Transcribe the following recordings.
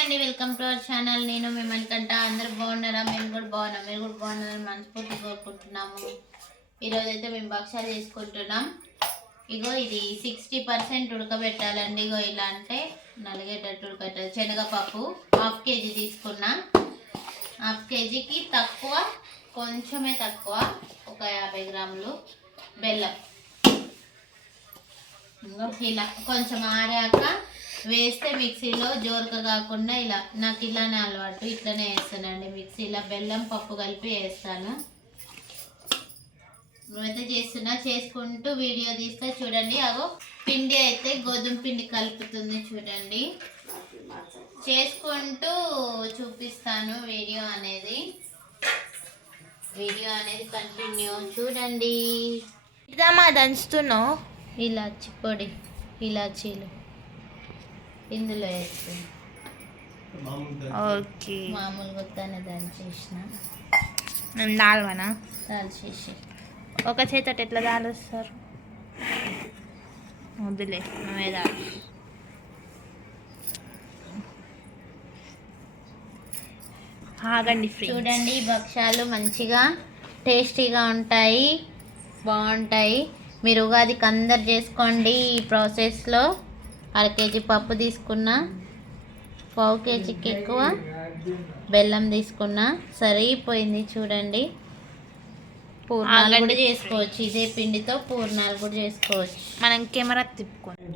అండి welcome to our channel. నేను మిమ్మల్ని కంట అందరూ బాగున్నారా? మేము కూడా బాగున్నాం. మీరు కూడా బాగున్నారని మనస్ఫూర్తి కోరుకుంటున్నాము. ఈరోజు అయితే మేము భక్షాలు చేసుకుంటున్నాం. ఇగో ఇది సిక్స్టీ పర్సెంట్ ఉడకబెట్టాలండి. ఇగో ఇలా అంటే నలిగేటట్టు ఉడకబెట్టాలి. శనగపప్పు హాఫ్ కేజీ తీసుకున్నా. హాఫ్ కేజీకి తక్కువ కొంచెమే తక్కువ ఒక యాభై గ్రాములు బెల్లం. ఇలా కొంచెం ఆరాక వేస్తే మిక్సీలో జోరుగా కాకుండా ఇలా నాకు ఇలానే అలవాటు ఇట్లనే వేస్తానండి మిక్సీలో బెల్లం పప్పు కలిపి వేస్తాను. నువ్వైతే చేస్తున్నా చేసుకుంటూ వీడియో తీస్తే చూడండి. అగో పిండి అయితే గోధుమ పిండి కలుపుతుంది చూడండి. చేసుకుంటూ చూపిస్తాను వీడియో అనేది. వీడియో అనేది కంటిన్యూ చూడండి. ఇదమ్మా దంచుతున్నావు? ఇలాచి పొడి ఇలాచీలు. ఇందులో వేస్తుంది ఓకే. మామూలుగా వస్తానే దాన్ని చేసిన. నేను దాల్వనా? దాల్చేసి. ఒక చేతట ఎట్లా దాలుస్తారు? వద్దులే నువ్వే దాలు ఆగండి ఫ్రీ చూడండి ఈ భక్ష్యాలు మంచిగా టేస్టీగా ఉంటాయి బాగుంటాయి. మీరు ఉగాదికి అందరు చేసుకోండి ఈ ప్రాసెస్లో. అర కేజీ పప్పు తీసుకున్నా పావు కేజీకి ఎక్కువ బెల్లం తీసుకున్నా. సరిపోయింది చూడండి. పూర్ణాలు. కూడా చేసుకోవచ్చు. ఇదే పిండితో పూర్ణాలు కూడా చేసుకోవచ్చు. మనం కెమెరా తిప్పుకోండి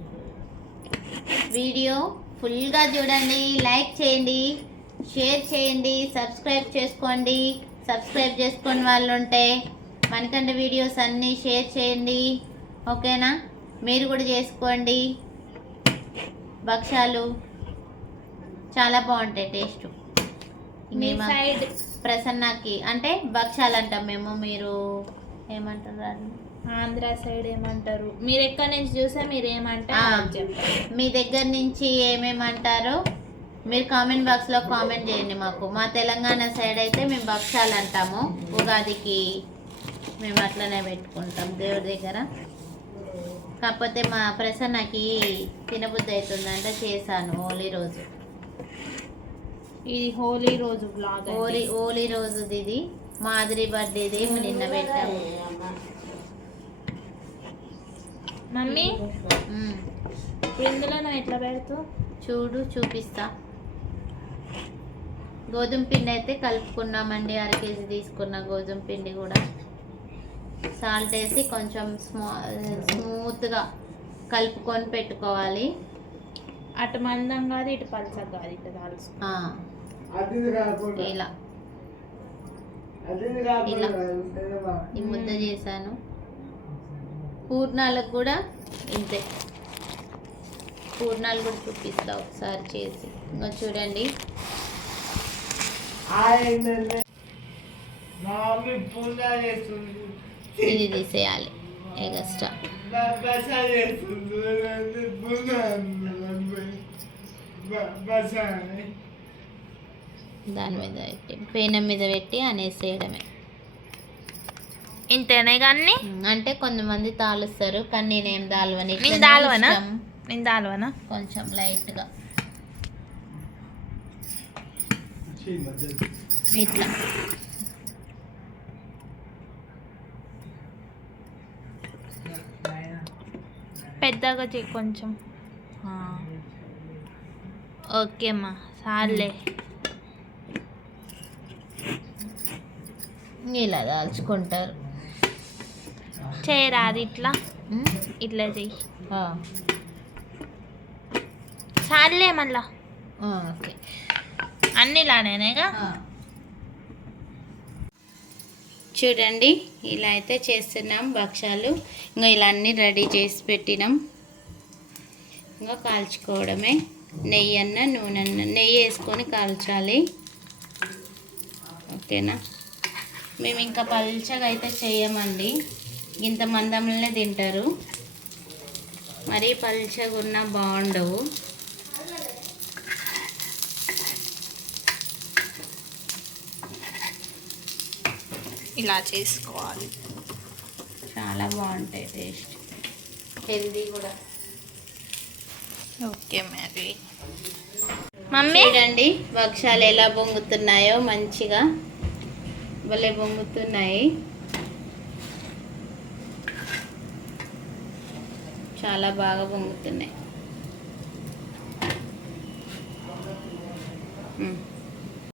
వీడియో ఫుల్గా చూడండి. లైక్ చేయండి. షేర్ చేయండి. సబ్స్క్రైబ్ చేసుకోండి. సబ్స్క్రైబ్ చేసుకొని వాళ్ళు ఉంటే మనకంటే వీడియోస్ అన్నీ షేర్ చేయండి. ఓకేనా? మీరు కూడా చేసుకోండి. భక్ష్యాలు చాలా బాగుంటాయి టేస్ట్ మీ సైడ్ ప్రసన్నకి అంటే భక్ష్యాలు అంటాం మేము మీరు ఏమంటారు దాన్ని? ఆంధ్ర సైడ్ ఏమంటారు? మీరు ఎక్కడి నుంచి చూసా మీరు. ఏమంటారు మీ దగ్గర నుంచి ఏమేమంటారో? మీరు కామెంట్ బాక్స్లో కామెంట్ చేయండి మాకు. మా తెలంగాణ సైడ్ అయితే మేము భక్షాలు అంటాము ఉగాదికి మేము అట్లనే పెట్టుకుంటాం దేవుడి దగ్గర. కాకపోతే మా ప్రసన్నకి తినబుద్ధి అవుతుందంటే చేశాను హోలీ రోజు. ఇది హోలీ రోజు బ్లాగ్ హోలీ హోలీ రోజుది ఇది. మాదిరి బర్త్డేది నిన్న పెట్టాము. మమ్మీ? ఇందులో నువ్వు ఎట్లా పెడతావు? చూడు చూపిస్తా. గోధుమ పిండి అయితే కలుపుకున్నామండి అర కేజీ తీసుకున్న గోధుమ పిండి కూడా. సాల్ట్ వేసి కొంచెం స్మా స్మూత్గా కలుపుకొని పెట్టుకోవాలి. అటు మందం కాదు ఇటు పలసగా కాదు ఇటు ఇలా. ఇలా. ఈ ముద్ద చేశాను. పూర్ణాలకు కూడా ఇంతే. పూర్ణాలు కూడా చూపిస్తా ఒకసారి చేసి. ఇంకా చూడండి. ఇది తీసేయాలి ఎగస్ట్రా దాని మీద పెట్టి పేనం మీద పెట్టి అనేసేయడమే ఇంతేనే కానీ అంటే కొంతమంది తాలుస్తారు కానీ నేనేం దాల్వని నేను దాల్వనా? నేను దాల్వనా కొంచెం లైట్గా. ఇట్లా. పెద్దగా చేయి కొంచెం. ఆ. ఓకే అమ్మా సార్లే. ఇలా దాల్చుకుంటారు. చేయరా అది ఇట్లా ఇట్లా చెయ్యి సార్లే మళ్ళా. ఓకే. అన్ని ఇలానేగా చూడండి ఇలా అయితే చేస్తున్నాం భక్షాలు ఇంకా ఇలా అన్నీ రెడీ చేసి పెట్టినాం. ఇంకా కాల్చుకోవడమే. నెయ్యి అన్న నూనె అన్న నెయ్యి వేసుకొని కాల్చాలి. ఓకేనా? మేము ఇంకా పల్చగా అయితే చేయమండి. ఇంత మందంలోనే తింటారు. మరీ పల్చగా ఉన్నా బాగుండవు. ఇలా చేసుకోవాలి చాలా బాగుంటాయి టేస్ట్. హెల్దీ కూడా. ఓకే మరి. మమ్మీ? చూడండి వక్షాలు ఎలా బొంగుతున్నాయో మంచిగా. భలే బొంగుతున్నాయి. చాలా బాగా బొంగుతున్నాయి.